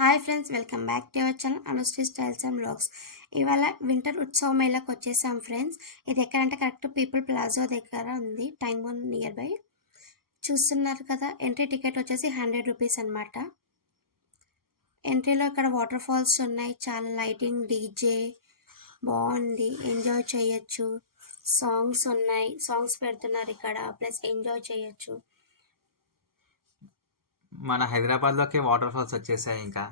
Hi friends, welcome back to our channel Anusri styles and vlogs. ఇవాళ winter ఉత్సవ మేళకు వచ్చేసాం friends. ఇది ఎక్కడంటే కరెక్ట్ పీపుల్ ప్లాజా దగ్గర ఉంది, టైమ్ వన్ నియర్ బై. చూస్తున్నారు కదా, ఎంట్రీ టికెట్ వచ్చేసి 100 రూపీస్ అనమాట. ఎంట్రీలో ఇక్కడ వాటర్ ఫాల్స్ ఉన్నాయి, చాలా లైటింగ్, డీజే బాగుంది, ఎంజాయ్ చేయొచ్చు. సాంగ్స్ ఉన్నాయి, సాంగ్స్ పెడుతున్నారు ఇక్కడ, ప్లస్ ఎంజాయ్ చేయొచ్చు. మన హైదరాబాద్లోకి వాటర్ ఫాల్స్ వచ్చేసాయి. ఇంకా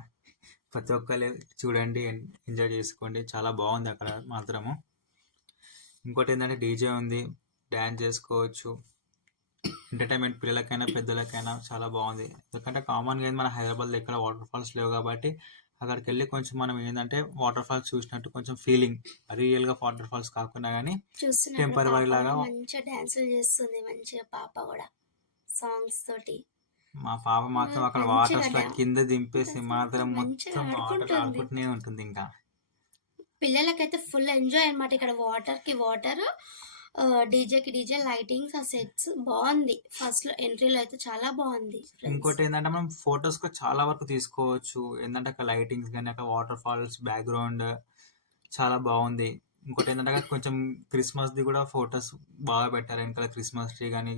ప్రతి ఒక్కరు చూడండి, ఎంజాయ్ చేసుకోండి. చాలా బాగుంది అక్కడ మాత్రము. ఇంకోటి ఏంటంటే డీజే ఉంది, డ్యాన్స్ చేసుకోవచ్చు. ఎంటర్టైన్మెంట్ పిల్లలకైనా పెద్దలకైనా చాలా బాగుంది. ఎందుకంటే కామన్గా మన హైదరాబాద్లో ఎక్కడ వాటర్ ఫాల్స్ లేవు కాబట్టి అక్కడికి వెళ్ళి కొంచెం మనం ఏంటంటే వాటర్ ఫాల్స్ చూసినట్టు కొంచెం ఫీలింగ్, రియల్గా వాటర్ ఫాల్స్ కాకుండా కానీ టెంపరరీ లాగా మంచిగా డాన్సులు చేస్తుంది, మంచిగా పాప కూడా సాంగ్స్ తోటి. మా పాప మాత్రం అక్కడ వాటర్స్ లో కింద దింపేసి మాత్రం మొత్తం వాటర్ ఆడుకుంటూనే ఉంటుంది. ఇంకా పిల్లలకైతే ఫుల్ ఎంజాయ్ అనమాట. ఇక్కడ వాటర్ కి వాటర్, డీజేకి డీజే, లైటింగ్స్, ఆ సెట్స్ బాగుంది. ఫస్ట్ లో ఎంట్రీలో అయితే చాలా బాగుంది. ఇంకోటి ఏంటంటే మనం ఫొటోస్ కు చాలా వరకు తీసుకోవచ్చు. ఏంటంటే అక్కడ లైటింగ్స్ కానీ అక్కడ వాటర్ ఫాల్స్ బ్యాక్గ్రౌండ్ చాలా బాగుంది. ఇంకోటి ఏంటంటే అక్కడ కొంచెం క్రిస్మస్ ది కూడా ఫొటోస్ బాగా పెట్టారు. ఇంకా క్రిస్మస్ ట్రీ కానీ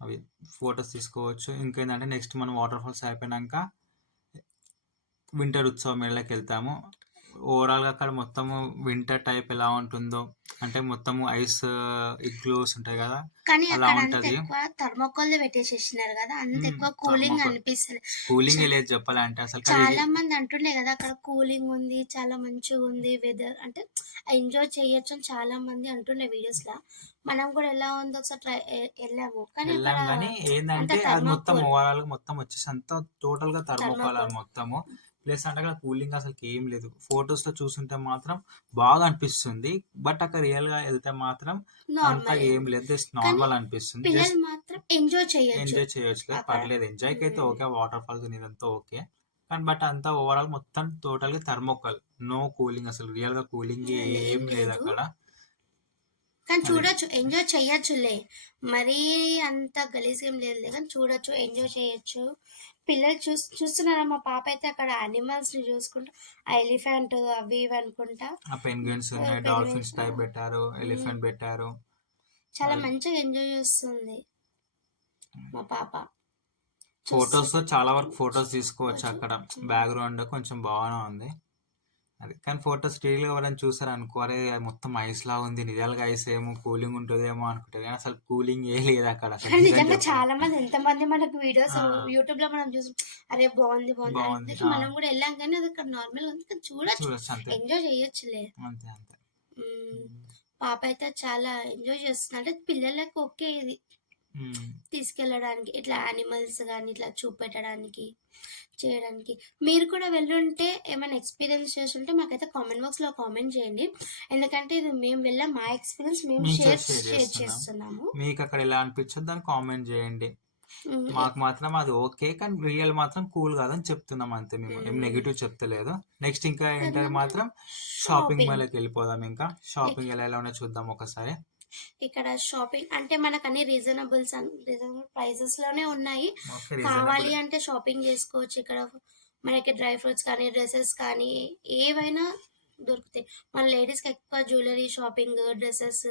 అవి ఫొటోస్ తీసుకోవచ్చు. ఇంకేంటంటే నెక్స్ట్ మనం వాటర్ ఫాల్స్ అయిపోయినాక వింటర్ ఉత్సవ మేళకి వెళ్తాము. ఓవరాల్గా అక్కడ మొత్తము వింటర్ టైప్ ఎలా ఉంటుందో, అంటే మొత్తము ఐస్ ఇగ్లూస్ ఉంటాయి కదా, కానీ అలా ఉంటది. థర్మోకోల్ పెట్టేసేసినారు కదా, అంత ఎక్కువ కూలింగ్ అనిపిస్తుంది. కూలింగ్ లేదు చెప్పాలంటే. అసలు చాలా మంది అంటుండే కదా అక్కడ కూలింగ్ ఉంది, చాలా మంచిగా ఉంది వెదర్, అంటే ఎంజాయ్ చేయొచ్చు అని చాలా మంది అంటుండే వీడియోస్ లా. మనం కూడా ఎలా ఉందో ఒకసారి వెళ్ళాము, కానీ ఏంటంటే అది మొత్తం ఓవరాల్ మొత్తం వచ్చేసి అంతా టోటల్ గా థర్మోకోల్ మొత్తము. ప్లస్ అంటే అక్కడ కూలింగ్ అసలు ఏం లేదు. ఫొటోస్ లో చూస్తుంటే మాత్రం బాగా అనిపిస్తుంది, బట్ అక్కడ రియల్ గా వెళ్తే మాత్రం అంత ఏం లేదు, జస్ట్ నార్మల్ అనిపిస్తుంది. ఎంజాయ్ చేయొచ్చు లేదు, పర్లేదు. ఎంజాయ్ కి అయితే ఓకే, వాటర్ ఫాల్స్ ఇదంతా ఓకే. కానీ బట్ అంతా ఓవరాల్ మొత్తం టోటల్ గా థర్మోకోల్, నో కూలింగ్, అసలు రియల్ గా కూలింగ్ ఏం లేదు అక్కడ. కానీ చూడొచ్చు, ఎంజాయ్ చేయొచ్చులే, మరీ అంత గలీజ్ ఏం లేదు, కానీ చూడొచ్చు, ఎంజాయ్ చేయొచ్చు. పిల్లలు చూస్తున్నారా, మా పాప అయితే అక్కడ యానిమల్స్ ని చూసుకుంటా, ఎలిఫెంట్ అవి ఇవి అనుకుంటా, పెంగ్విన్స్ ఉన్నాయి, డాల్ఫిన్స్ టైప్ పెట్టారు, ఎలిఫెంట్ పెట్టారు, చాలా మంచిగా ఎంజాయ్ చేస్తుంది మా పాప. ఫొటోస్ చాలా వరకు ఫొటోస్ తీసుకోవచ్చు అక్కడ. బ్యాక్గ్రౌండ్ కొంచెం బాగానే ఉంది అది, కానీ ఫొటోస్ రియల్ గా ఎవరైనా చూసారు అనుకో, అరే మొత్తం ఐస్ లా ఉంది, నిజాలుగా ఐస్ ఏమో కూలింగ్ ఉంటుందేమో అనుకుంటారు, కానీ అసలు కూలింగ్ ఏ లేదు అక్కడ. నిజంగా చాలా మంది, ఎంతమంది మనకు వీడియోస్ యూట్యూబ్ లో మనం చూసి అరే బాగుంది బాగుంది, మనం కూడా వెళ్ళాం, కానీ అది అక్కడ నార్మల్ ఉంది, చూడొచ్చు, ఎంజాయ్ చేయొచ్చులే. అంతే అంతే. పాప అయితే చాలా ఎంజాయ్ చేస్తుంది. అంటే పిల్లలకు ఓకే ఇది తీసుకెళ్ళడానికి, ఇట్లా యానిమల్స్ కానీ ఇట్లా చూపెట్టడానికి చేయడానికి. మీరు కూడా వెళ్ళుంటే ఏమైనా ఎక్స్పీరియన్స్ చేస్తుంటే మాకైతే కామెంట్ బాక్స్ లో కామెంట్ చేయండి, ఎందుకంటే ఇది మేము వెళ్ళాం, మా ఎక్స్పీరియన్స్ మేము షేర్ చేస్తున్నాము. మీకు అక్కడ ఎలా అనిపించదు దాన్ని కామెంట్ చేయండి. మాకు మాత్రం అది ఓకే, కానీ రియల్ మాత్రం కూల్ కాదని చెప్తున్నాం అంతే, మేము ఏం నెగిటివ్ చెప్తలేదు. నెక్స్ట్ ఇంకా ఏంటంటే మాత్రం షాపింగ్ మాల్కి వెళ్ళిపోదాం. ఇంకా షాపింగ్ ఎలా ఎలా చూద్దాం ఒకసారి. ఇక్కడ షాపింగ్ అంటే మనకు అన్ని రీజనబుల్ ప్రైసెస్ లోనే ఉన్నాయి. కావాలి అంటే షాపింగ్ చేసుకోవచ్చు. ఇక్కడ మనకి డ్రై ఫ్రూట్స్ కానీ, డ్రెస్సెస్ కానీ ఏవైనా దొరుకుతాయి. మన లేడీస్ కి ఎక్కువ జ్యువెలరీ షాపింగ్, డ్రెస్సెస్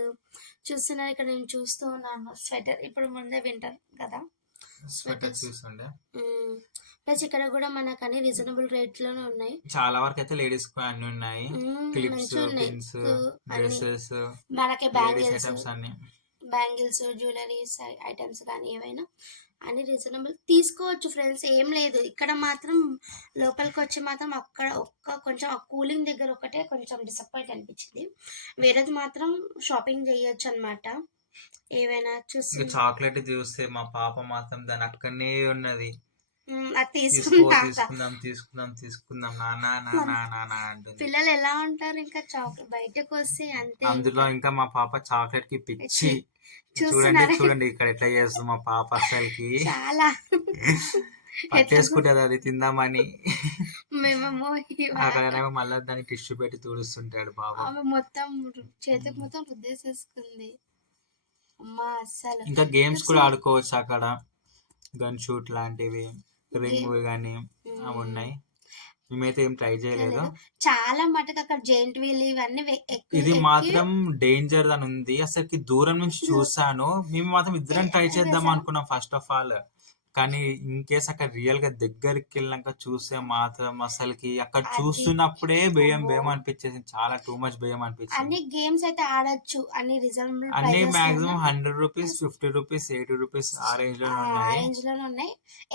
చూస్తున్నారు. ఇక్కడ నేను చూస్తూ ఉన్నాను స్వెటర్, ఇప్పుడు ముందే వింటర్ కదా, స్వెటర్స్ చూస్తుండే. ప్లస్ ఇక్కడ కూడా మనకు అన్ని రీజనబుల్ రేట్ లోనే ఉన్నాయి. చాలా వరకు అయితే లేడీస్ అన్ని ఉన్నాయి, క్లిప్స్, పిన్స్, డ్రెస్సెస్, మనకి బ్యాంగిల్స్, జ్యువెలరీస్ ఐటమ్స్ కానీ ఏవైనా అన్ని రీజనబుల్ తీసుకోవచ్చు ఫ్రెండ్స్, ఏం లేదు. ఇక్కడ మాత్రం లోపలికి వచ్చి మాత్రం అక్కడ కొంచెం ఆ కూలింగ్ దగ్గర ఒకటే కొంచెం డిసప్పాయింట్ అనిపించింది, వేరేది మాత్రం షాపింగ్ చేయొచ్చు అనమాట. ఏవైనా చూసి చాక్లెట్ చూస్తే మా పాప మాత్రం దాని అక్కడనే ఉన్నది, తీసుకుందాం అంటుంది. పిల్లలు ఎలా ఉంటారు, ఇంకా చాక్లెట్ బయటకు వస్తే అంతే. అందులో ఇంకా మా పాప చాక్లెట్ కి పిచ్చి. చూడండి ఇక్కడ ఎట్లా చేస్తుంది మా పాప, అసలుకి చాలా పట్టేసుకుంటది అది తిందామని. మేమేమో అక్కడేమో మళ్ళీ దాన్ని టిష్యూ పెట్టి తుడుస్తుంటాడు బాబా, మొత్తం చేతికి మొత్తం రుద్దేసేసుకుంది. ఇంకా గేమ్స్ కూడా ఆడుకోవచ్చు అక్కడ, గన్ షూట్ లాంటివి, రింగ్ కానీ అవి ఉన్నాయి. మేమైతే ఏం ట్రై చేయలేదు. లేదు చాలా మటుకు అక్కడ జెయింట్ వీల్ ఇవన్నీ ఇది మాత్రం డేంజర్ అని ఉంది. అసలుకి దూరం నుంచి చూసాను. మేము మాత్రం ఇద్దరం ట్రై చేద్దాం అనుకున్నాం ఫస్ట్ ఆఫ్ ఆల్. కానీ ఇన్ కేస్ అక్కడ రియల్ గా దగ్గరికి వెళ్ళాక చూస్తే మాత్రం అసలుకి అక్కడ చూస్తున్నప్పుడే భయం అనిపించేసింది. చాలా టూ మచ్ భయం అనిపించింది. అన్ని గేమ్స్ అయితే ఆడొచ్చు, అన్ని రీజనబుల్ అన్ని మాక్సిమం 100 రూపీస్, 50 రూపీస్, 80 రూపీస్ ఆ రేంజ్ లో ఉన్నాయి.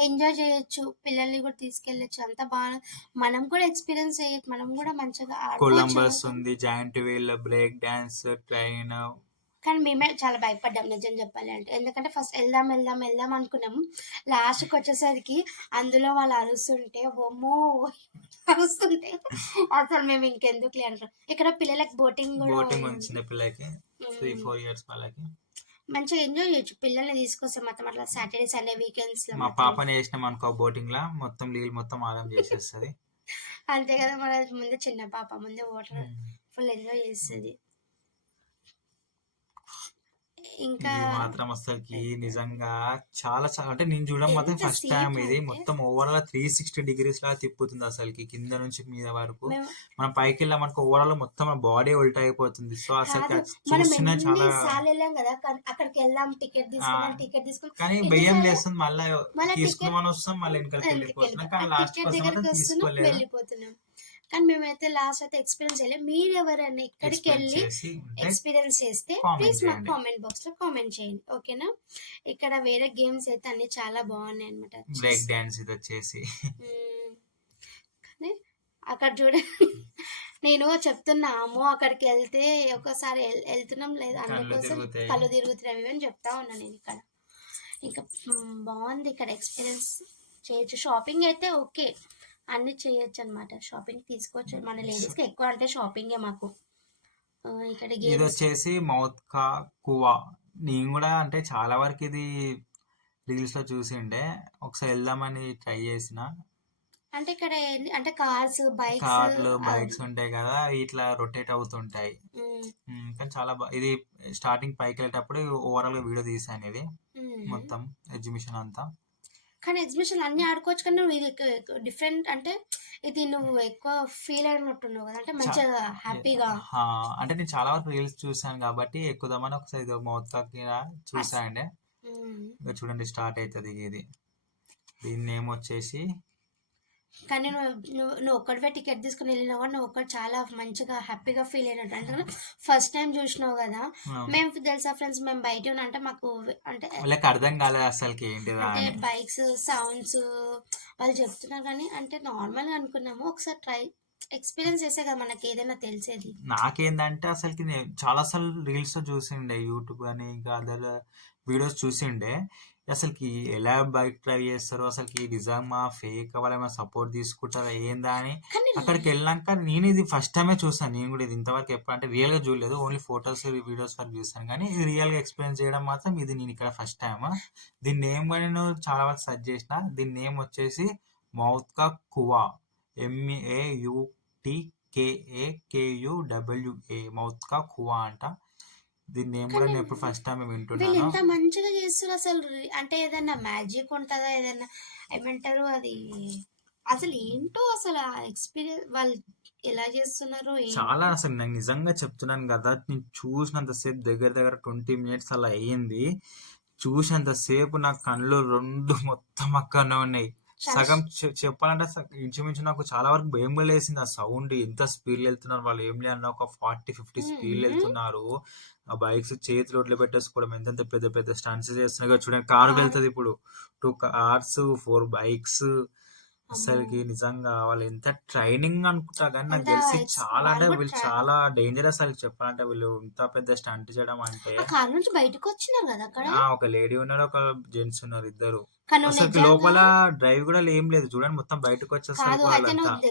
ఎంజాయ్ చేయొచ్చు, పిల్లల్ని కూడా తీసుకెళ్ళచ్చు, అంత బాగా మనం కూడా ఎక్స్పీరియన్స్ చేయొచ్చు, మనం కూడా మంచిగా కొలంబస్ ఉంది, giant wheel, break dance, train. కానీ మేమే చాలా భయపడ్డాం నిజం చెప్పాలి అంటే. ఎందుకంటే ఫస్ట్ వెళ్దాం అనుకున్నాం. లాస్ట్కి వచ్చేసరికి అందులో వాళ్ళు అరుస్తుంటే అసలు మేము ఇంకెందుకు అంటాం. ఇక్కడ పిల్లలకి బోటింగ్ చిన్న పిల్లలకి 3-4 ఇయర్స్ వాళ్ళకి మంచిగా ఎంజాయ్ చేయొచ్చు. పిల్లల్ని తీసుకొస్తే మొత్తం అట్లా సాటర్డే సండే వీకెండ్స్ లో మా పాపని వేసినాం అనుకో బోటింగ్ లా మొత్తం నీళ్ళు మొత్తం ఆదాం చేసేస్తుంది. అంతే కదా, మన ముందు చిన్న పాప ముందే వాటర్ ఫుల్ ఎంజాయ్ చేస్తుంది. ఇంకా మాత్రం అసలుకి నిజంగా చాలా అంటే నేను చూడడం మాత్రం ఫస్ట్ టైం. ఇది మొత్తం ఓవరాల్ 360 degrees లా తిప్పుతుంది అసలుకి కింద నుంచి మీద వరకు. మనం పైకి వెళ్ళామనుకో ఓవరాల్ మొత్తం మన బాడీ ఉల్టా అయిపోతుంది. సో అసలు చూస్తున్నా చాలా అక్కడికి వెళ్ళాం, టికెట్ తీసుకుని కానీ భయం లేస్తుంది. మళ్ళీ తీసుకున్నామని వస్తాం, మళ్ళీ వెనకాలకి వెళ్ళిపోతున్నాం. కానీ లాస్ట్ వెళ్ళిపోతున్నాం. కానీ మేమైతే లాస్ట్ అయితే ఎక్స్పీరియన్స్ చేయలేదు. మీరు ఎవరైనా ఇక్కడికి వెళ్ళి ఎక్స్పీరియన్స్ చేస్తే ప్లీజ్ మాకు కామెంట్ బాక్స్ లో కామెంట్ చేయండి, ఓకేనా. ఇక్కడ వేరే గేమ్స్ అయితే అన్ని చాలా బాగున్నాయి అనమాట. బ్రేక్ డాన్స్ ఇది వచ్చేసి కానీ అక్కడ చూడండి నేను చెప్తున్నాము అక్కడికి వెళ్తే ఒకసారి వెళ్తున్నాం లేదు అందుకోసం కళ్ళు తిరుగుతున్నాయి అని చెప్తా ఉన్నా నేను. ఇక్కడ ఇంకా బాగుంది, ఇక్కడ ఎక్స్పీరియన్స్ చేయొచ్చు. షాపింగ్ అయితే ఓకే, అన్ని చేయొచ్చు అనమాట. షాపింగ్ తీసుకోవచ్చు మన లేడీస్ కి ఎక్కువ అంటే షాపింగే మాకు. ఇక్కడ ఇది వచ్చేసి మౌత్ కా కువా. నేను కూడా అంటే చాలా వరకు ఇది రీల్స్ లో చూసిండే, ఒకసారి వెళ్దామని ట్రై చేసిన. అంటే ఇక్కడ అంటే కార్లు బైక్స్ ఉంటాయి కదా, ఇట్లా రొటేట్ అవుతుంటాయి. కానీ చాలా ఇది స్టార్టింగ్ పైకి వెళ్ళేటప్పుడు ఓవరాల్ గా వీడియో తీసాను ఇది మొత్తం ఎగ్జిబిషన్ అంతా. కానీ ఎగ్జిబిషన్ అన్ని ఆడుకోవచ్చు, కానీ నువ్వు ఇది డిఫరెంట్ అంటే ఇది నువ్వు ఎక్కువ ఫీల్ అయినట్టున్నావు కదా, అంటే మంచిగా హ్యాపీగా. అంటే నేను చాలా వరకు రీల్స్ చూసాను కాబట్టి ఎక్కుదామని ఒకసారి మౌత్ చూసాండే. చూడండి స్టార్ట్ అవుతుంది ఇది. దీని నేమ్ వచ్చేసి కానీ నువ్వు ఒక్కడివే టికెట్ తీసుకుని వెళ్ళినావు కానీ నువ్వు ఒక్కటి చాలా మంచిగా హ్యాపీగా ఫీల్ అయినట్టు. అంటే ఫస్ట్ టైం చూసినావు కదా, మేము తెలుసా ఫ్రెండ్స్ మేము బయట ఉన్నా అంటే మాకు అంటే అర్థం కాలేదు అసలు అంటే బైక్స్ సౌండ్స్ వాళ్ళు చెప్తున్నారు కానీ అంటే నార్మల్ గా అనుకున్నాము. ఒకసారి ట్రై ఎక్స్పీరియన్స్ చేసే కదా మనకి ఏదైనా తెలిసేది. నాకేందంటే అసలుకి చాలా సార్లు రీల్స్ చూసిండే, యూట్యూబ్ అని ఇంకా అదర్ వీడియోస్ చూసిండే. అసలుకి ఎలా బైక్ డ్రైవ్ చేస్తారో అసలుకి నిజమా ఫేక్ వాళ్ళేమైనా సపోర్ట్ తీసుకుంటారా ఏందా అని అక్కడికి వెళ్ళాక నేను ఇది ఫస్ట్ టైమే చూసాను. నేను కూడా ఇది ఇంతవరకు ఎప్పుడు అంటే రియల్ గా చూడలేదు, ఓన్లీ ఫొటోస్ వీడియోస్ వరకు చూసాను. కానీ ఇది రియల్ గా ఎక్స్పీరియన్స్ చేయడం మాత్రం ఇది నేను ఇక్కడ ఫస్ట్ టైం. దీని నేమ్ కూడా నేను చాలా వరకు సెర్చ్ చేసిన. దీని నేమ్ వచ్చేసి మౌత్ కా కువా, MAUTKAKUWA, మౌత్ కా కువా అంట. దీని నేమ్ కూడా నేను ఎప్పుడు ఫస్ట్ టైం వింటున్నాను. ఎంత మంచిగా చేస్తారు అసలు. అంటే ఏదైనా మ్యాజిక్ ఉంటుందా, ఏదైనా ఏమంటారు అది అసలు ఏంటో అసలు ఆ ఎక్స్పీరియన్స్ వాళ్ళు ఎలా చేస్తున్నారో చాలా. అసలు నేను నిజంగా చెప్తున్నాను కదా, నేను చూసినంతసేపు దగ్గర 20 minutes అలా అయ్యింది. చూసినంతసేపు నా కళ్ళు రెండు మొత్తం అక్కడనే ఉన్నాయి. సగం చెప్పాలంటే ఇంచుమించు నాకు చాలా వరకు భయం కూడా లేసింది. ఆ సౌండ్ ఎంత స్పీడ్ వెళ్తున్నారు వాళ్ళు, ఏం లేదన్నా ఒక 40-50 స్పీడ్ వెళ్తున్నారు. ఆ బైక్స్ చేతులు ఒడ్లు పెట్టేసుకోవడం, ఎంతెంత పెద్ద పెద్ద స్టంట్స్ చేస్తున్నాయి చూడండి. కారు వెళ్తుంది ఇప్పుడు, 2 కార్స్ 4 బైక్స్. అసలుకి నిజంగా వాళ్ళు ఎంత ట్రైనింగ్ అనుకుంటా కానీ నాకు తెలిసి చాలా అంటే వీళ్ళు చాలా డేంజరస్. అసలు చెప్పాలంటే వీళ్ళు ఇంత పెద్ద స్టంట్ చేయడం అంటే. బయటకు వచ్చినారు కదా అక్కడ, ఒక లేడీ ఉన్నారు, ఒక జెంట్స్ ఉన్నారు, ఇద్దరు. అసలు లోపల డ్రైవ్ కూడా ఏం లేదు చూడండి, మొత్తం బయటకు వచ్చేసరికి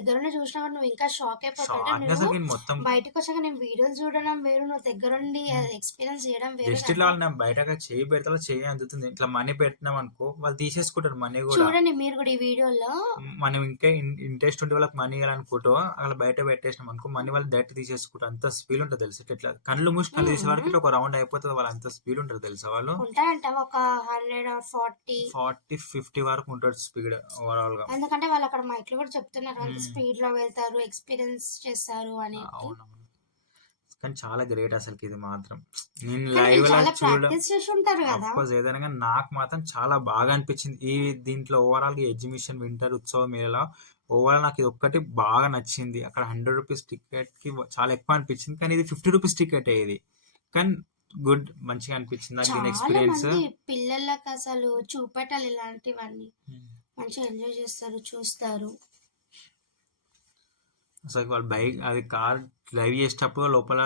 దగ్గర చూసినా నువ్వు ఇంకా షాక్ అయిపోతావు. మొత్తం బయటకు వచ్చాక నేను వీడియోస్ చూడడం వేరు, నువ్వు దగ్గరుండి ఎక్స్పీరియన్స్ చేయడం వేరు. జస్ట్ ఇట్లా వాళ్ళు బయటగా చేయి పెడతా చేయి అందుతుంది, ఇట్లా మనీ పెట్టినాం అనుకో వాళ్ళు తీసేసుకుంటారు మనీ కూడా. చూడండి మీరు కూడా ఈ వీడియోలో మనం ఇంకా ఇంట్రెస్ట్ ఉంటే వాళ్ళకి మనీ ఇవ్వాలనుకుంటూ అలా బయట పెట్టేసినాం అనుకో మనీ వాళ్ళు డైరెక్ట్ తీసేసుకుంటారు. అంత స్పీడ్ ఉంటుంది తెలుసు. ఇట్లా కళ్ళు మూసి కళ్ళు తీసే వరకు ఒక రౌండ్ అయిపోతుంది. వాళ్ళు అంత స్పీడ్ ఉంటారు తెలుసా వాళ్ళు. ఉంటారంట ఒక 100 or 40 40-50 వరకు ఉంటుంది స్పీడ్ ఓవరాల్గా. ఎందుకంటే వాళ్ళు అక్కడ మైక్లో కూడా చెప్తున్నారు అంత మ్మ్. స్పీడ్ లో వెళ్తారు, ఎక్స్పీరియన్స్ చేస్తారు అని. అవునవును. కానీ చాలా గ్రేట్ అసలుకి ఇది మాత్రం. నేను కానీ లైవ్ వీళ్ళు లో చాలా చూడడం ప్రాక్టీస్ చేసి ఉంటారు కదా. అఫ్కోర్స్ ఏదైనా కానీ నాకు మాత్రం చాలా బాగా అనిపించింది. దీంట్లో ఓవరాల్గా ఎగ్జిబిషన్ వింటర్ ఉత్సవం మేళలో ఓవరాల్ నాకు ఇది ఒక్కటి బాగా నచ్చింది. అక్కడ 100 రూపీస్ టికెట్కి చాలా ఎక్కువ అనిపించింది, కానీ ఇది 50 రూపీస్ టికెట్ ఇది. కానీ గుడ్, మంచిగా అనిపించింది నాకు దీని చాలా ఎక్స్పీరియన్స్. మంది పిల్లలకు అసలు చూపెట్టాలి ఇలాంటివన్నీ, మంచిగా ఎంజాయ్ చేస్తారు, చూస్తారు. అసలు వాళ్ళు బైక్ అది కార్ డ్రైవ్ చేసేటప్పుడు లోపల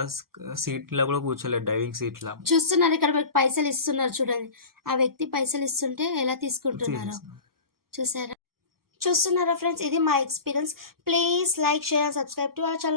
సీట్లో కూడా కూర్చోలేదు, డ్రైవింగ్ సీట్లో చూస్తున్నారు ఇక్కడ మీకు పైసలు ఇస్తున్నారు చూడండి, ఆ వ్యక్తి పైసలు ఇస్తుంటే ఎలా తీసుకుంటున్నారు చూసారా. చూస్తున్నారా ఫ్రెండ్స్, ఇది మా experience. Please like, share and subscribe to our channel.